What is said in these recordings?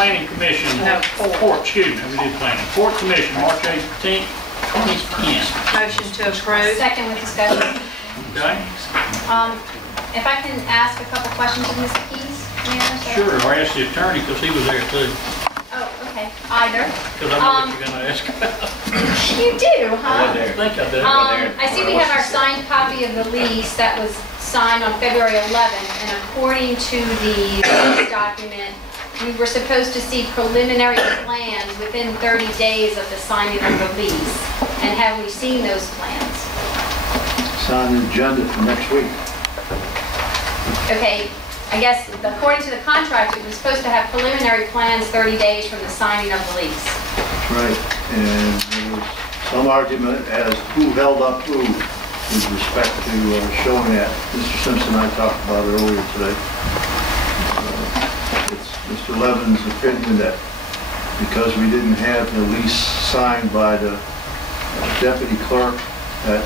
Planning Commission, Port, excuse me, we did planning. Port Commission, March 18th, 2010. Motion to approve. Second with discussion. Okay? If I can ask a couple questions of Mr. Keys? Sure, or ask the attorney, because he was there too. Oh, okay. Either. Because I know what you're going to ask about. You do, huh? I think I did. I see we have our signed copy of the lease that was signed on February 11th, and according to the lease document, we were supposed to see preliminary plans within 30 days of the signing of the lease. And have we seen those plans? It's on the agenda for next week. Okay, I guess according to the contract, it was supposed to have preliminary plans 30 days from the signing of the lease. Right, and there was some argument as who held up who with respect to showing that. Mr. Simpson and I talked about it earlier today. It's Mr. Levin's opinion that because we didn't have the lease signed by the deputy clerk, that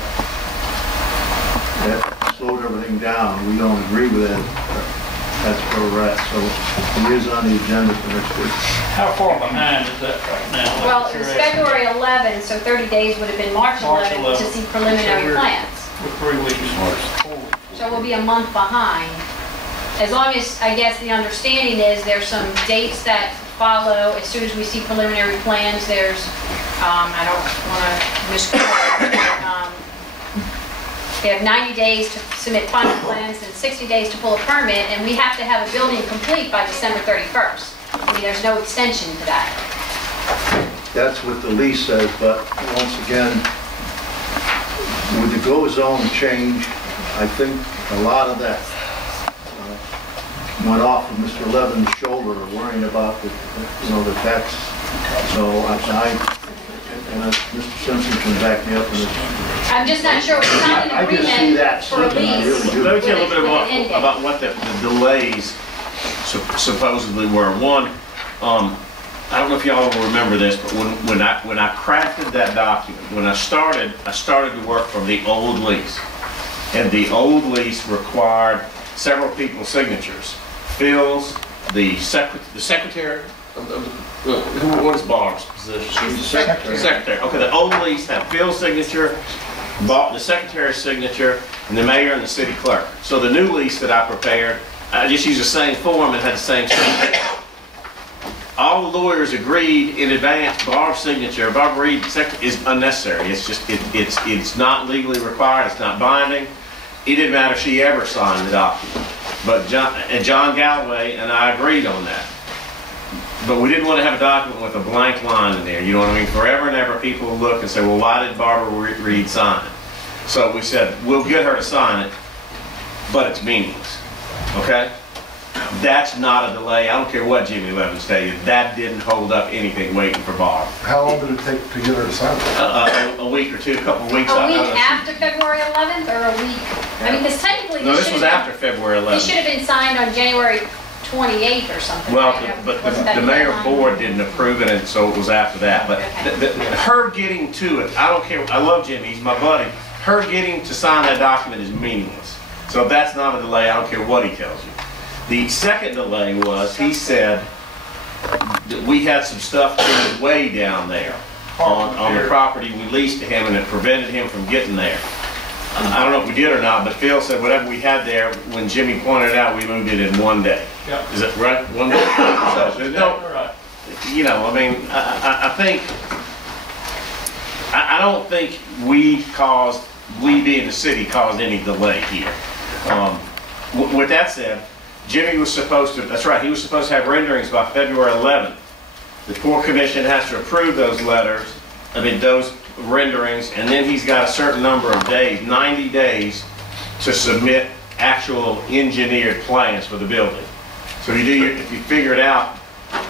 slowed everything down. We don't agree with that. That's where we're at. So it is on the agenda for next week. How far behind is that right now? Well, it was February 11th, so 30 days would have been March 11th to see preliminary plans. We're 3 weeks. 4 weeks. So we'll be a month behind. As long as, I guess the understanding is there's some dates that follow as soon as we see preliminary plans. There's, I don't want to misquote, they have 90 days to submit final plans and 60 days to pull a permit, and we have to have a building complete by December 31st. I mean, there's no extension to that. That's what the lease says, but once again, with the GO zone change, I think a lot of that went off of Mr. Levin's shoulder, worrying about the tax. So Mr. Simpson can back me up on this. I'm just not sure. It's not an agreement for a lease. Let me tell you a little bit about what the delays supposedly were. One, I don't know if y'all will remember this, but when I crafted that document, when I started to work from the old lease, and the old lease required several people's signatures. Phil's, the secretary. What is Barb's position? She's the secretary. Secretary. Okay, the old lease had Phil's signature, the secretary's signature, and the mayor and the city clerk. So the new lease that I prepared, I just used the same form and had the same signature. All the lawyers agreed in advance. Barb's signature, Barbara Reed, is unnecessary. It's just it's not legally required. It's not binding. It didn't matter if she ever signed the document. But John Galloway and I agreed on that. But we didn't want to have a document with a blank line in there. You know what I mean? Forever and ever, people will look and say, "Well, why did Barbara Reed sign it?" So we said, "We'll get her to sign it, but it's meaningless." Okay? That's not a delay. I don't care what Jimmy Levins tell you. That didn't hold up anything waiting for Barb. How long did it take to get her to sign it? A week or two, a couple of weeks. A week after February 11th, or a week? I mean, because technically this was after February 11th. It should have been signed on January 28th or something. Well, right? but the mayor board didn't approve it, and so it was after that. But her getting to it, I don't care. I love Jimmy. He's my buddy. Her getting to sign that document is meaningless. So that's not a delay. I don't care what he tells you. The second delay was, he said that we had some stuff in the way down there on the property we leased to him, and it prevented him from getting there. I don't know if we did or not, but Phil said whatever we had there, when Jimmy pointed it out, we moved it in one day. Yep. Is that right? One day? So there's no, you know, I mean, I think, I don't think we being the city caused any delay here. With that said, Jimmy was supposed to, that's right, he was supposed to have renderings by February 11th. The Port Commission has to approve those letters, those renderings, and then he's got a certain number of days, 90 days, to submit actual engineered plans for the building. So if you figure it out,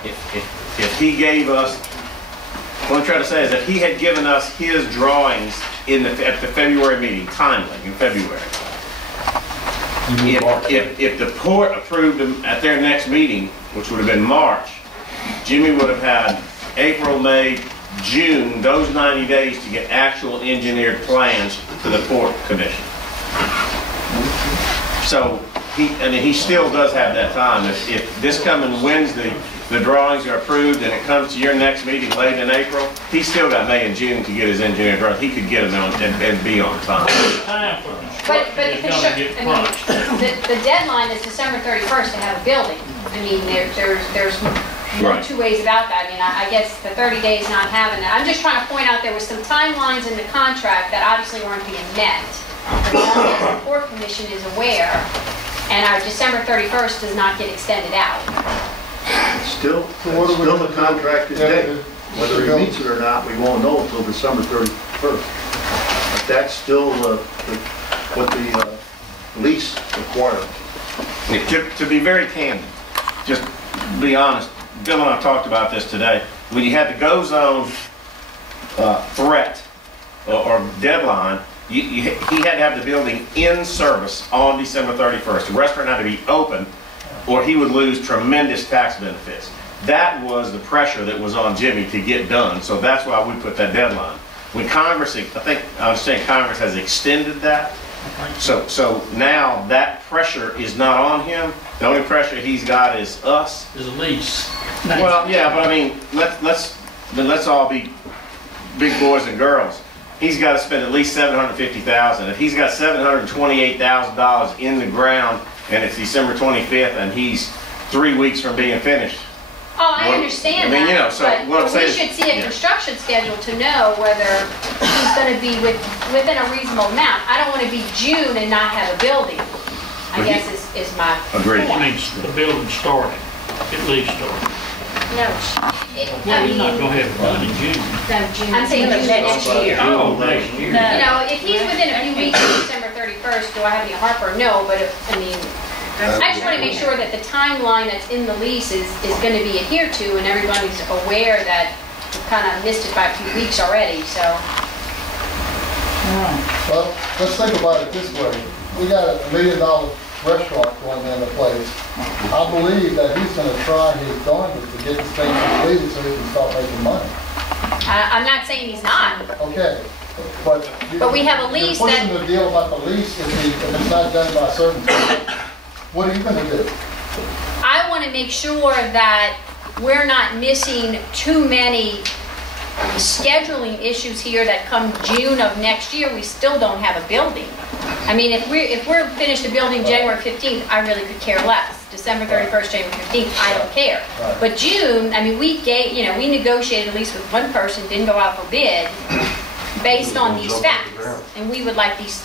if he gave us, what I'm trying to say is that he had given us his drawings at the February meeting, timely, in February. If the port approved them at their next meeting, which would have been March, Jimmy would have had April, May, June, those 90 days to get actual engineered plans to the Port Commission. So he still does have that time. If this coming Wednesday, the drawings are approved and it comes to your next meeting late in April, he's still got May and June to get his engineer drawings. He could get them on and be on time. Time for But construction the is gonna get crunched. the deadline is December 31st to have a building. I mean, there's no Right. two ways about that. I mean, I guess the 30 days not having that. I'm just trying to point out there was some timelines in the contract that obviously weren't being met. As long as the Port Commission is aware, and our December 31st does not get extended out. Still, what are we still gonna the do? contracted Yeah, date. it- Whether he meets it or not, we won't know until December 31st. But that's still what the lease requires. To be very candid, just be honest, Bill and I talked about this today. When you had the go zone threat or deadline, he had to have the building in service on December 31st. The restaurant had to be open or he would lose tremendous tax benefits. That was the pressure that was on Jimmy to get done, so that's why we put that deadline. When Congress, I think, I understand Congress has extended that, so now that pressure is not on him. The only pressure he's got is us. Is a lease. Well, yeah, but I mean, let's all be big boys and girls. He's got to spend at least $750,000. If he's got $728,000 in the ground and it's December 25th and he's 3 weeks from being finished. Oh, I Well, understand I mean, that, you know, so what I'm but we saying is- should see a yeah. construction schedule to know whether he's gonna be within a reasonable amount. I don't wanna be June and not have a building, I Well, he- guess is my Agreed. That point. means the building started, at least started. No, Well, I he's not mean, gonna have it done in June. I'm saying June next year. Oh, next year. You know, if he's within a few weeks of December 31st, do I have any heartburn? No, but I mean, I just want to make sure that the timeline that's in the lease is going to be adhered to and everybody's aware that we've kind of missed it by a few weeks already, so. Well, let's think about it this way. We got $1 million restaurant going into place. I believe that he's gonna try his darndest to get this thing completed so he can start making money. I'm not saying he's not. Okay, but. But we have a lease You're that- pushing the deal about the lease if it's not done by a certain time. What are you gonna do? I want to make sure that we're not missing too many scheduling issues here that come June of next year, we still don't have a building. I mean, if we're finished the building January 15th, I really could care less. December 31st, January 15th, I don't care. Right. But June, I mean, we negotiated a lease with one person, didn't go out for bid, based on these facts. And we would like these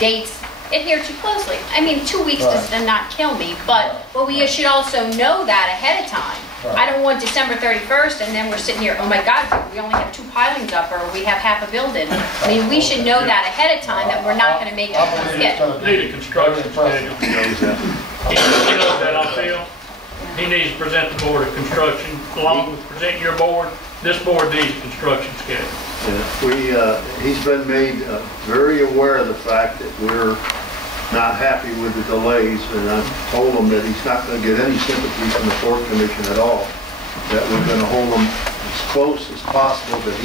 dates adhered to closely. I mean, 2 weeks does not kill me, but we should also know that ahead of time. Right. I don't want December 31st and then we're sitting here, oh my God, we only have 2 pilings up or we have half a building. I mean, we should know that ahead of time that we're not going to make it I on believe it's schedule. gonna Need be a construction very schedule. impressive. He knows that, I feel. He needs to present the board of construction, along with presenting your board. This board needs a construction schedule. He's been made very aware of the fact that we're not happy with the delays, and I've told him that he's not going to get any sympathy from the Port Commission at all, that we're going to hold him as close as possible, that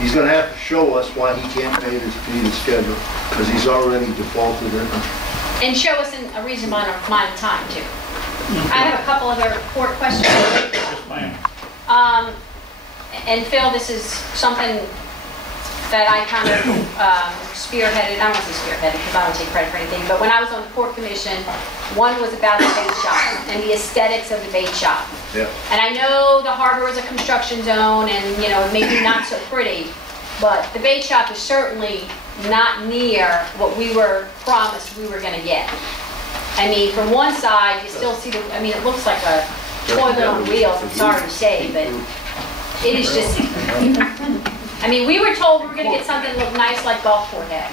he's going to have to show us why he can't meet his schedule, because he's already defaulted in it. And show us in a reasonable amount of time too. I have a couple other court questions. Yes, ma'am. And Phil, this is something that I kind of spearheaded, I don't want to say spearheaded because I don't take credit for anything, but when I was on the Port Commission, one was about the bait shop and the aesthetics of the bait shop. Yeah. And I know the harbor is a construction zone and, you know, maybe not so pretty, but the bait shop is certainly not near what we were promised we were going to get. I mean, from one side, you still see it looks like a toilet on wheels, I'm sorry to say, but it is just, I mean, we were told we were going to get something that looked nice like Gulfport had.